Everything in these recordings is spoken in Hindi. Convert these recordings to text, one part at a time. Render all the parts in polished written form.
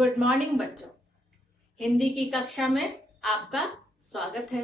गुड मॉर्निंग बच्चों। हिंदी की कक्षा में आपका स्वागत है।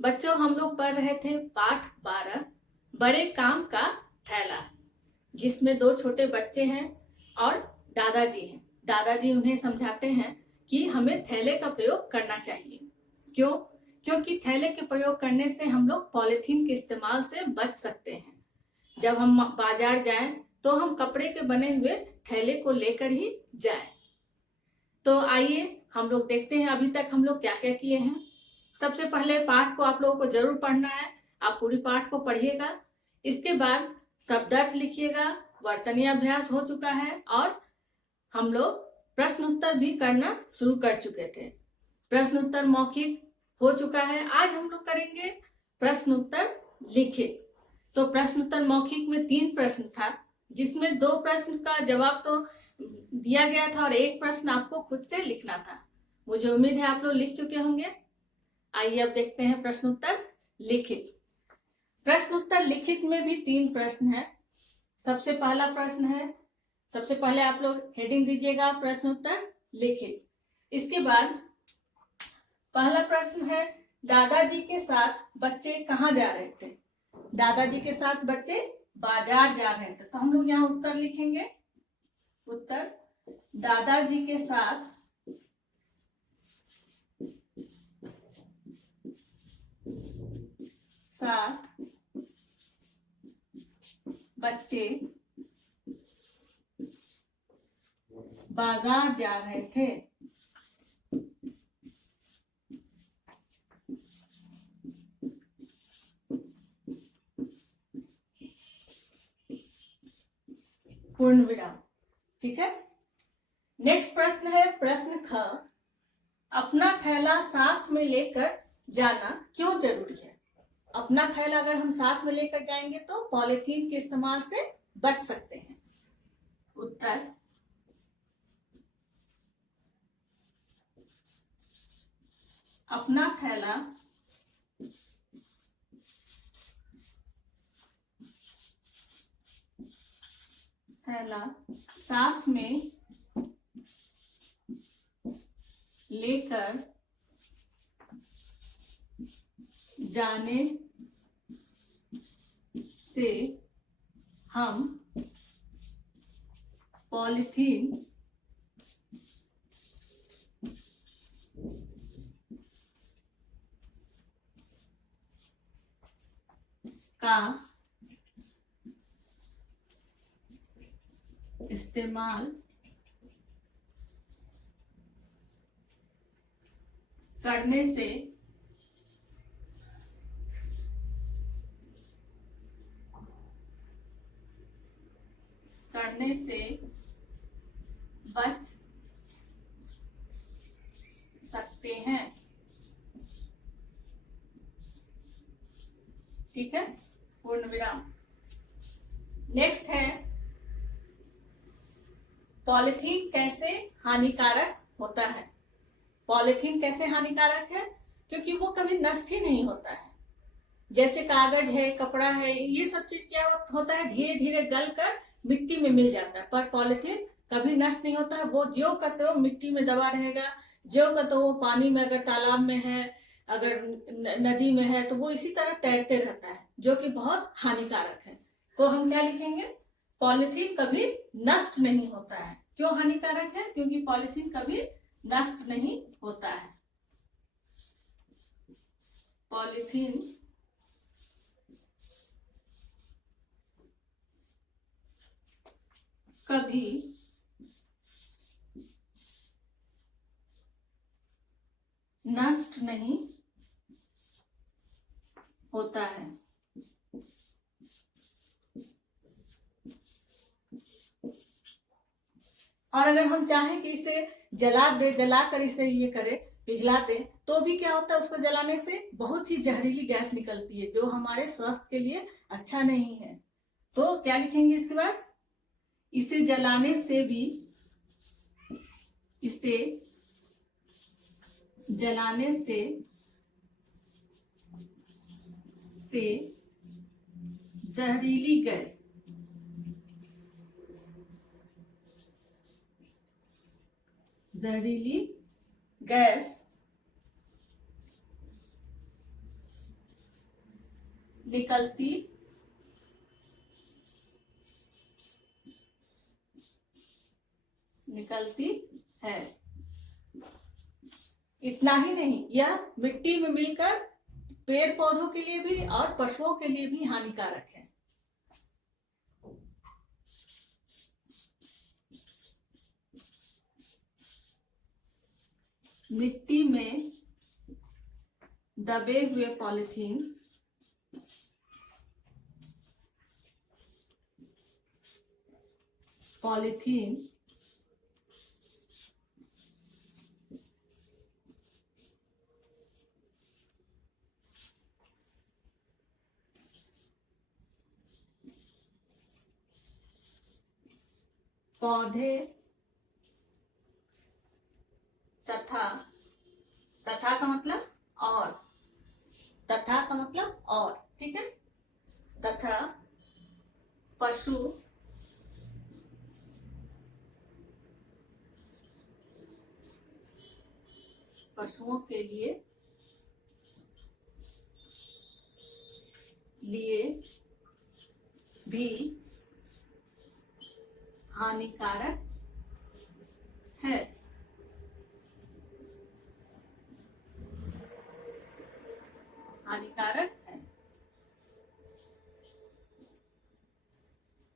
बच्चों, हम लोग पढ़ रहे थे पाठ 12 बड़े काम का थैला, जिसमें दो छोटे बच्चे हैं और दादाजी हैं। दादाजी उन्हें समझाते हैं कि हमें थैले का प्रयोग करना चाहिए। क्यों? क्योंकि थैले के प्रयोग करने से हम लोग पॉलिथीन के इस्तेमाल से बच सकते हैं। जब हम बाजार जाएं तो हम कपड़े के बने हुए थैले को लेकर ही जाएं। तो आइए हम लोग देखते हैं अभी तक हम लोग क्या क्या किए हैं। सबसे पहले पाठ को आप लोगों को जरूर पढ़ना है। आप पूरी पाठ को पढ़िएगा। इसके बाद शब्दार्थ लिखिएगा। वर्तनीय अभ्यास हो चुका है और हम लोग प्रश्न उत्तर भी करना शुरू कर चुके थे। प्रश्न उत्तर मौखिक हो चुका है। आज हम लोग करेंगे प्रश्न उत्तर लिखित। तो प्रश्न उत्तर मौखिक में 3 प्रश्न था, जिसमें 2 प्रश्न का जवाब तो दिया गया था और 1 प्रश्न आपको खुद से लिखना था। मुझे उम्मीद है आप लोग लिख चुके होंगे। आइए अब देखते हैं प्रश्न उत्तर लिखित। प्रश्न उत्तर लिखित में भी 3 प्रश्न है। सबसे पहला प्रश्न है, सबसे पहले आप लोग हेडिंग दीजिएगा प्रश्न उत्तर लिखित। इसके बाद पहला प्रश्न है, दादाजी के साथ बच्चे कहाँ जा रहे थे? दादाजी के साथ बच्चे बाजार जा रहे थे। तो हम लोग यहाँ उत्तर लिखेंगे। उत्तर, दादाजी के साथ बच्चे बाजार जा रहे थे। पूर्ण विराम। ठीक है। नेक्स्ट प्रश्न है प्रश्न ख, अपना थैला साथ में लेकर जाना क्यों जरूरी है? अपना थैला अगर हम साथ में लेकर जाएंगे तो पॉलीथीन के इस्तेमाल से बच सकते हैं। उत्तर, अपना थैला साथ में लेकर जाने से हम पॉलीथीन का इस्तेमाल करने से बच सकते हैं। ठीक है, पूर्ण विराम। नेक्स्ट है, पॉलीथीन कैसे हानिकारक होता है? पॉलीथीन कैसे हानिकारक है? क्योंकि वो कभी नष्ट ही नहीं होता है। जैसे कागज है, कपड़ा है, ये सब चीज क्या होता है, धीरे धीरे गल कर मिट्टी में मिल जाता है, पर पॉलीथीन कभी नष्ट नहीं होता है। वो ज्यों का त्यों मिट्टी में दबा रहेगा, ज्यों का त्यों वो पानी में, अगर तालाब में है, अगर नदी में है, तो वो इसी तरह तैरते रहता है, जो कि बहुत हानिकारक है। तो हम क्या लिखेंगे? पॉलीथीन कभी नष्ट नहीं होता है। क्यों हानिकारक है? क्योंकि पॉलीथीन कभी नष्ट नहीं होता है। पॉलीथीन कभी नष्ट नहीं होता है। और अगर हम चाहें कि इसे जलाकर इसे ये करे, पिघला दे, तो भी क्या होता है, उसको जलाने से बहुत ही जहरीली गैस निकलती है, जो हमारे स्वास्थ्य के लिए अच्छा नहीं है। तो क्या लिखेंगे इसके बाद? इसे जलाने से भी, इसे जलाने से जहरीली गैस जहरीली गैस निकलती है। इतना ही नहीं, यह मिट्टी में मिलकर पेड़ पौधों के लिए भी और पशुओं के लिए भी हानिकारक है। मिट्टी में दबे हुए पॉलीथीन पौधे तथा का मतलब और, ठीक है, तथा पशुओं के लिए भी हानिकारक है।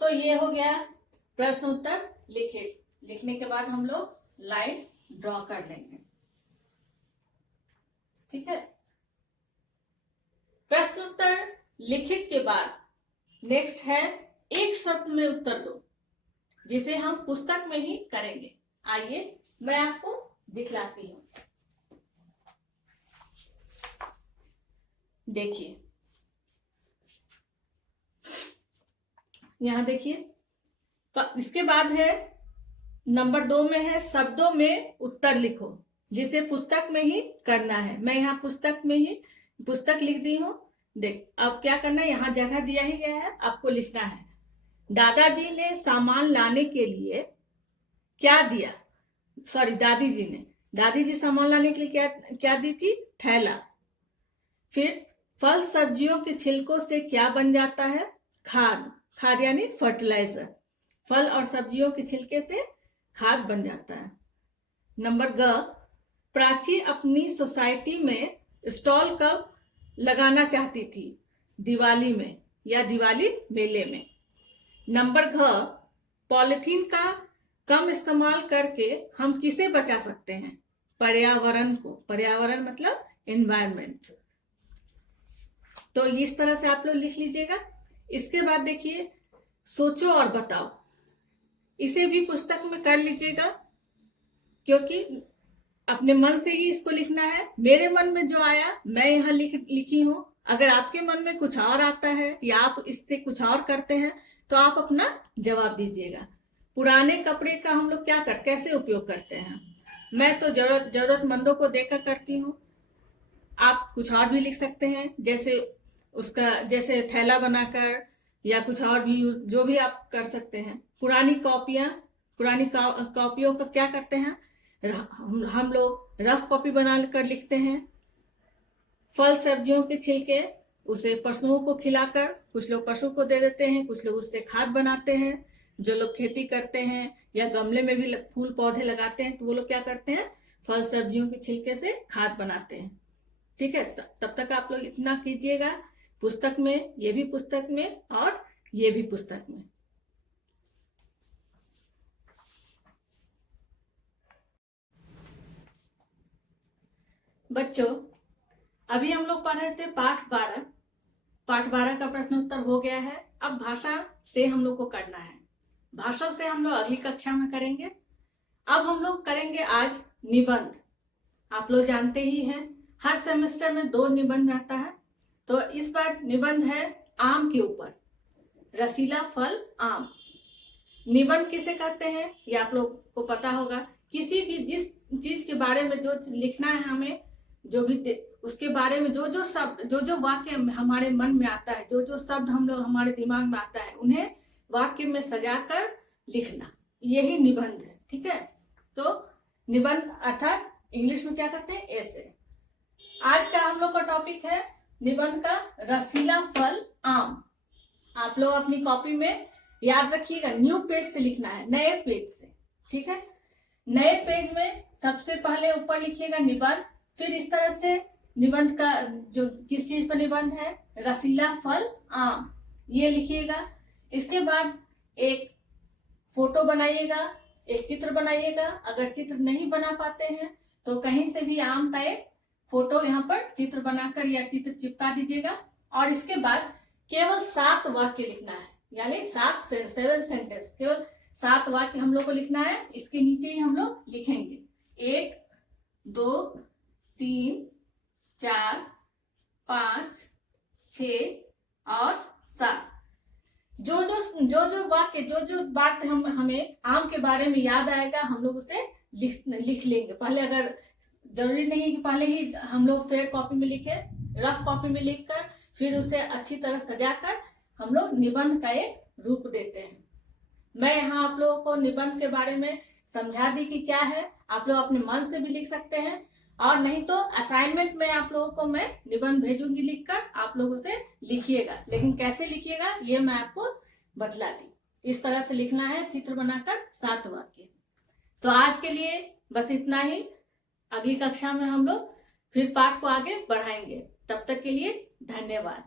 तो ये हो गया प्रश्न उत्तर लिखने के बाद हम लोग लाइन ड्रॉ कर लेंगे, ठीक है। प्रश्न उत्तर लिखित के बाद नेक्स्ट है एक शब्द में उत्तर दो, जिसे हम पुस्तक में ही करेंगे। आइए मैं आपको दिखलाती हूँ। देखिए, यहां देखिए, इसके बाद है नंबर 2 में है शब्दों में उत्तर लिखो, जिसे पुस्तक में ही करना है। मैं यहाँ पुस्तक लिख दी हूँ। देख, अब क्या करना है, यहाँ जगह दिया ही गया है, आपको लिखना है। दादाजी ने सामान लाने के लिए क्या दिया? सॉरी, दादी जी सामान लाने के लिए क्या दी थी? थैला। फिर फल सब्जियों के छिलकों से क्या बन जाता है? खाद यानी फर्टिलाइजर। फल और सब्जियों के छिलके से खाद बन जाता है। नंबर ग, प्राची अपनी सोसाइटी में स्टॉल कब लगाना चाहती थी? दिवाली में या दिवाली मेले में। नंबर घ, पॉलिथीन का कम इस्तेमाल करके हम किसे बचा सकते हैं? पर्यावरण को। पर्यावरण मतलब एनवायरनमेंट। तो इस तरह से आप लोग लिख लीजिएगा। इसके बाद देखिए, सोचो और बताओ। इसे भी पुस्तक में कर लीजिएगा, क्योंकि अपने मन से ही इसको लिखना है। मेरे मन में जो आया मैं यहाँ लिखी हूँ। अगर आपके मन में कुछ और आता है या आप इससे कुछ और करते हैं तो आप अपना जवाब दीजिएगा। पुराने कपड़े का हम लोग कैसे उपयोग करते हैं? मैं तो जरूरतमंदों को देकर करती हूँ। आप कुछ और भी लिख सकते हैं, जैसे थैला बनाकर या कुछ और भी यूज, जो भी आप कर सकते हैं। पुरानी कॉपियों का क्या करते हैं? हम लोग रफ कॉपी बनाकर लिखते हैं। फल सब्जियों के छिलके उसे पशुओं को खिलाकर, कुछ लोग पशु को दे देते हैं, कुछ लोग उससे खाद बनाते हैं। जो लोग खेती करते हैं या गमले में भी फूल पौधे लगाते हैं तो वो लोग क्या करते हैं? फल सब्जियों के छिलके से खाद बनाते हैं, ठीक है। तब तक आप लोग इतना कीजिएगा। पुस्तक में, ये भी पुस्तक में और ये भी पुस्तक में। बच्चों, अभी हम लोग पढ़ रहे थे पाठ 12 का प्रश्न उत्तर हो गया है। अब भाषा से हम लोग को करना है। भाषा से हम लोग अगली कक्षा में करेंगे। अब हम लोग करेंगे आज निबंध। आप लोग जानते ही हैं, हर सेमेस्टर में 2 निबंध रहता है। तो इस बार निबंध है आम के ऊपर। रसीला फल आम। निबंध किसे कहते हैं ये आप लोग को पता होगा। किसी भी जिस चीज के बारे में जो लिखना है हमें, जो भी उसके बारे में जो शब्द, जो वाक्य हमारे मन में आता है, जो शब्द हम लोग हमारे दिमाग में आता है, उन्हें वाक्य में सजाकर लिखना, यही निबंध है, ठीक है। तो निबंध अर्थात इंग्लिश में क्या कहते हैं, ऐसे। आज का हम लोग का टॉपिक है निबंध का रसीला फल आम। आप लोग अपनी कॉपी में याद रखिएगा, न्यू पेज से लिखना है, नए पेज से, ठीक है। नए पेज में सबसे पहले ऊपर लिखिएगा निबंध, फिर इस तरह से निबंध का जो किस चीज पर निबंध है, रसीला फल आम, ये लिखिएगा। इसके बाद एक फोटो बनाइएगा, एक चित्र बनाइएगा। अगर चित्र नहीं बना पाते हैं तो कहीं से भी आम का एक फोटो यहाँ पर चित्र बनाकर या चित्र चिपका दीजिएगा। और इसके बाद केवल 7 वाक्य लिखना है, यानी 7 सेंटेंस, केवल 7 वाक्य हम लोग को लिखना है। इसके नीचे ही हम लोग लिखेंगे 1 2 3 4 5 6 और 7। जो वाक्य जो बात हमें आम के बारे में याद आएगा हम लोग उसे लिख लेंगे। पहले अगर जरूरी नहीं कि पहले ही हम लोग फेयर कॉपी में लिखे, रफ कॉपी में लिखकर फिर उसे अच्छी तरह सजाकर हम लोग निबंध का एक रूप देते हैं। मैं यहाँ आप लोगों को निबंध के बारे में समझा दी कि क्या है। आप लोग अपने मन से भी लिख सकते हैं, और नहीं तो असाइनमेंट में आप लोगों को मैं निबंध भेजूंगी लिखकर, आप लोग उसे लिखिएगा। लेकिन कैसे लिखिएगा ये मैं आपको बतला दी। इस तरह से लिखना है, चित्र बनाकर 7 वाक्य। तो आज के लिए बस इतना ही। अगली कक्षा में हम लोग फिर पाठ को आगे बढ़ाएंगे। तब तक के लिए धन्यवाद।